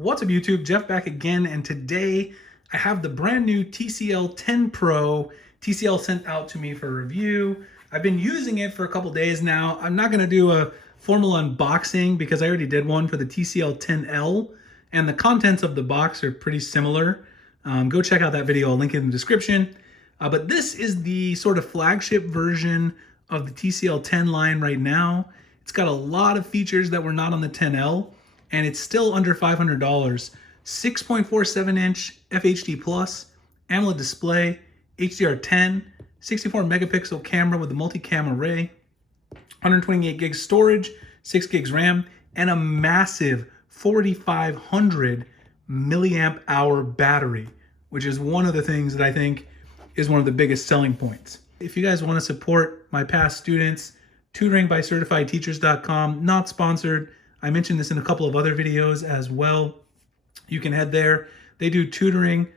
What's up YouTube, Jeff back again, and today I have the brand new TCL 10 Pro. TCL sent out to me for review. I've been using it for a couple days now. I'm not gonna do a formal unboxing because I already did one for the TCL 10L, and the contents of the box are pretty similar. Go check out that video, I'll link it in the description. But this is the sort of flagship version of the TCL 10 line right now. It's got a lot of features that were not on the 10L, and it's still under $500. 6.47 inch FHD plus, AMOLED display, HDR10, 64 megapixel camera with a multi-cam array, 128 gigs storage, 6 gigs RAM, and a massive 4,500 milliamp hour battery, which is one of the things that I think is one of the biggest selling points. If you guys want to support my past students, tutoring by certifiedteachers.com, not sponsored. I mentioned this in a couple of other videos as well. You can head there. They do tutoring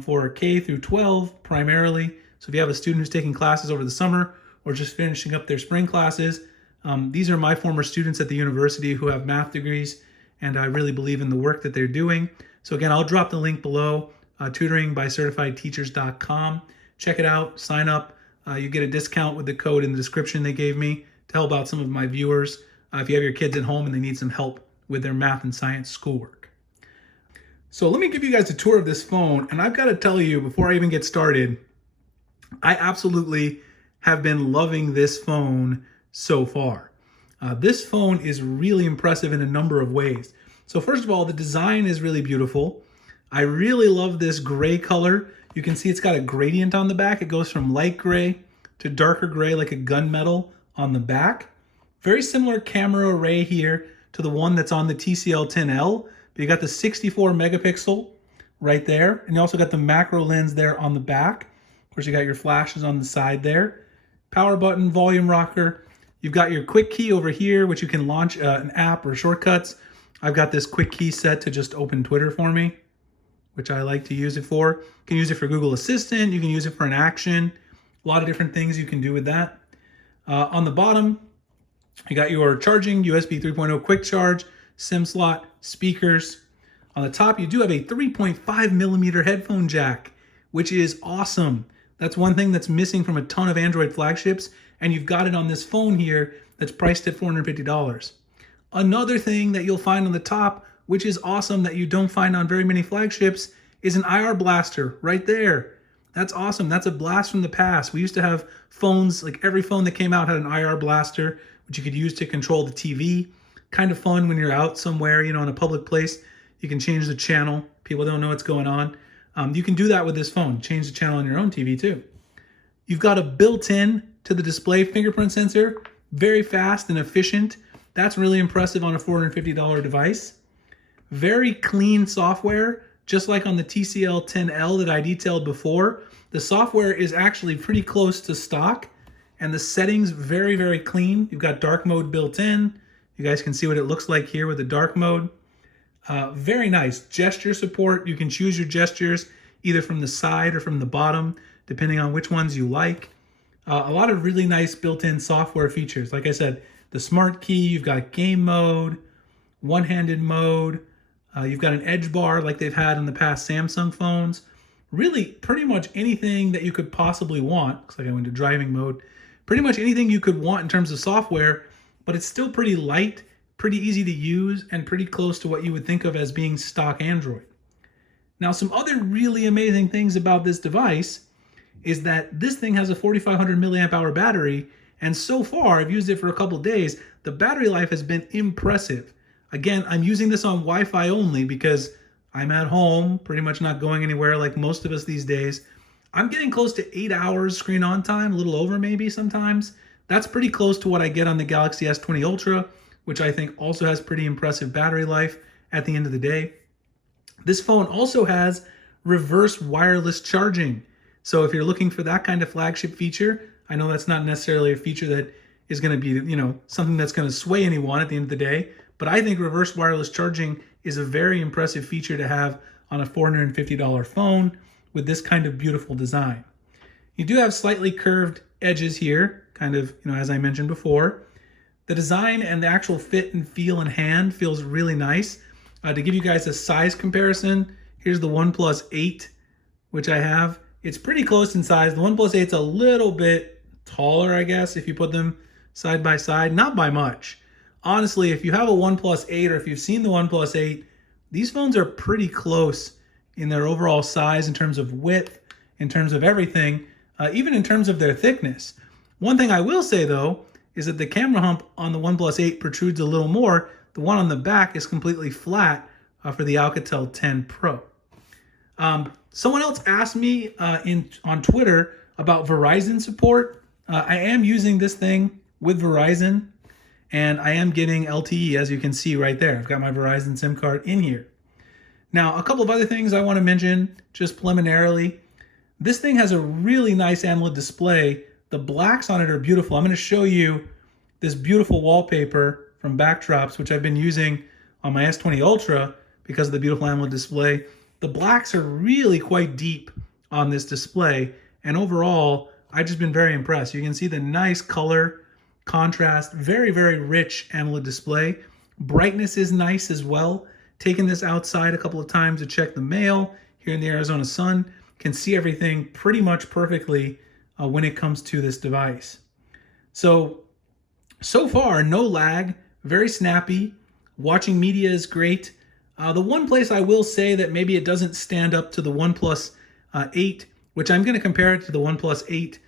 for K through 12 primarily. So if you have a student who's taking classes over the summer or just finishing up their spring classes, these are my former students at the university who have math degrees, and I really believe in the work that they're doing. So again, I'll drop the link below, tutoring by certifiedteachers.com. Check it out, sign up. You get a discount with the code in the description they gave me to help out some of my viewers if you have your kids at home and they need some help with their math and science schoolwork. So let me give you guys a tour of this phone, and I've got to tell you before I even get started, I absolutely have been loving this phone so far. This phone is really impressive in a number of ways. So first of all, the design is really beautiful. I really love this gray color. You can see it's got a gradient on the back. It goes from light gray to darker gray like a gunmetal on the back. Very similar camera array here to the one that's on the TCL 10L. But you got the 64 megapixel right there. And you also got the macro lens there on the back. Of course, you got your flashes on the side there. Power button, volume rocker. You've got your quick key over here, which you can launch an app or shortcuts. I've got this quick key set to just open Twitter for me, which I like to use it for. You can use it for Google Assistant. You can use it for an action. A lot of different things you can do with that. On the bottom, you got your charging, USB 3.0 quick charge, SIM slot, speakers. On the top, you do have a 3.5 millimeter headphone jack, which is awesome. That's one thing that's missing from a ton of Android flagships, and you've got it on this phone here that's priced at $450. Another thing that you'll find on the top, which is awesome that you don't find on very many flagships, is an IR blaster right there. That's awesome. That's a blast from the past. We used to have phones, like every phone that came out had an IR blaster, which you could use to control the TV. Kind of fun when you're out somewhere, you know, in a public place. You can change the channel. People don't know what's going on. You can do that with this phone. Change the channel on your own TV too. You've got a built-in to the display fingerprint sensor. Very fast and efficient. That's really impressive on a $450 device. Very clean software, just like on the TCL 10L that I detailed before. The software is actually pretty close to stock, and the settings very, very clean. You've got dark mode built in. You guys can see what it looks like here with the dark mode. Very nice. Gesture support. You can choose your gestures either from the side or from the bottom, depending on which ones you like. A lot of really nice built-in software features. Like I said, the smart key, you've got game mode, one-handed mode. You've got an edge bar like they've had in the past Samsung phones. Really, pretty much anything that you could possibly want. Looks like I went to driving mode. Pretty much anything you could want in terms of software, but it's still pretty light, pretty easy to use, and pretty close to what you would think of as being stock Android. Now, some other really amazing things about this device is that this thing has a 4,500 milliamp hour battery, and so far, I've used it for a couple days, the battery life has been impressive. Again, I'm using this on Wi-Fi only because I'm at home, pretty much not going anywhere like most of us these days. I'm getting close to 8 hours screen on time, a little over maybe sometimes. That's pretty close to what I get on the Galaxy S20 Ultra, which I think also has pretty impressive battery life at the end of the day. This phone also has reverse wireless charging. So if you're looking for that kind of flagship feature, I know that's not necessarily a feature that is going to be, you know, something that's going to sway anyone at the end of the day. But I think reverse wireless charging is a very impressive feature to have on a $450 phone with this kind of beautiful design. You do have slightly curved edges here, kind of, you know, as I mentioned before. The design and the actual fit and feel in hand feels really nice. To give you guys a size comparison, here's the OnePlus 8, which I have. It's pretty close in size. The OnePlus 8's a little bit taller, I guess, if you put them side by side. Not by much. Honestly, if you have a OnePlus 8 or if you've seen the OnePlus 8, these phones are pretty close in their overall size in terms of width, in terms of everything, even in terms of their thickness. One thing I will say, though, is that the camera hump on the OnePlus 8 protrudes a little more. The one on the back is completely flat for the Alcatel 10 Pro. Someone else asked me on Twitter about Verizon support. I am using this thing with Verizon, and I am getting LTE, as you can see right there. I've got my Verizon SIM card in here. Now, a couple of other things I want to mention just preliminarily. This thing has a really nice AMOLED display. The blacks on it are beautiful. I'm going to show you this beautiful wallpaper from Backdrops, which I've been using on my S20 Ultra because of the beautiful AMOLED display. The blacks are really quite deep on this display, and overall, I've just been very impressed. You can see the nice color contrast, very, very rich AMOLED display. Brightness is nice as well. Taken this outside a couple of times to check the mail here in the Arizona sun. Can see everything pretty much perfectly when it comes to this device. So far, no lag, very snappy. Watching media is great. The one place I will say that maybe it doesn't stand up to the OnePlus 8, which I'm going to compare it to the OnePlus 8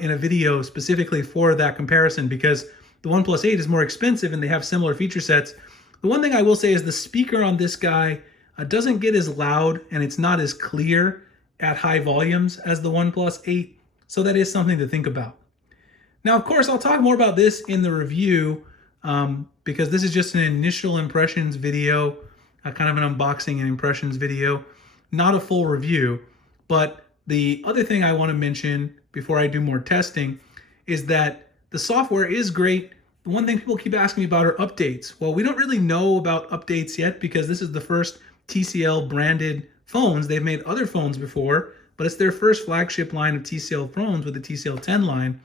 in a video specifically for that comparison, because the OnePlus 8 is more expensive and they have similar feature sets. The one thing I will say is the speaker on this guy doesn't get as loud and it's not as clear at high volumes as the OnePlus 8, so that is something to think about. Now, of course, I'll talk more about this in the review because this is just an initial impressions video, kind of an unboxing and impressions video, not a full review. But the other thing I want to mention before I do more testing is that the software is great. The one thing people keep asking me about are updates. Well, we don't really know about updates yet because this is the first TCL branded phones. They've made other phones before, but it's their first flagship line of TCL phones with the TCL 10 line.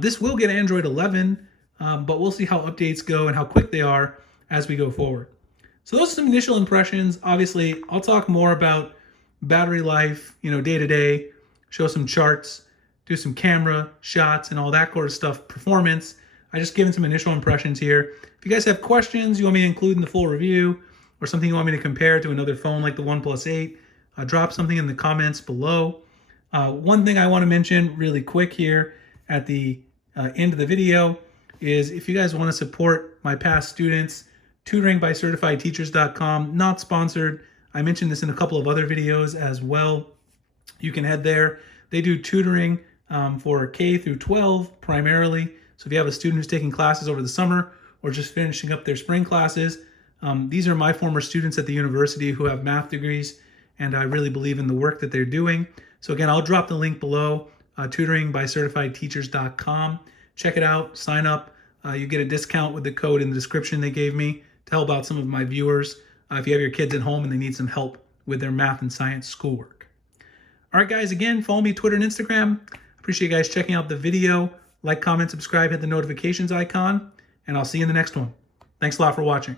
This will get Android 11, but we'll see how updates go and how quick they are as we go forward. So those are some initial impressions. Obviously, I'll talk more about battery life, day to day, show some charts, do some camera shots and all that sort of stuff, performance. I just given some initial impressions here. If you guys have questions you want me to include in the full review or something you want me to compare to another phone like the OnePlus 8, drop something in the comments below. One thing I want to mention really quick here at the end of the video is if you guys want to support my past students, tutoring by certifiedteachers.com, not sponsored. I mentioned this in a couple of other videos as well. You can head there. They do tutoring for K through 12 primarily. So if you have a student who's taking classes over the summer or just finishing up their spring classes, these are my former students at the university who have math degrees, and I really believe in the work that they're doing. So again, I'll drop the link below, tutoring by certifiedteachers.com. Check it out, sign up. You get a discount with the code in the description they gave me to help out some of my viewers if you have your kids at home and they need some help with their math and science schoolwork. All right, guys, again, follow me Twitter and Instagram. Appreciate you guys checking out the video. Like, comment, subscribe, hit the notifications icon, and I'll see you in the next one. Thanks a lot for watching.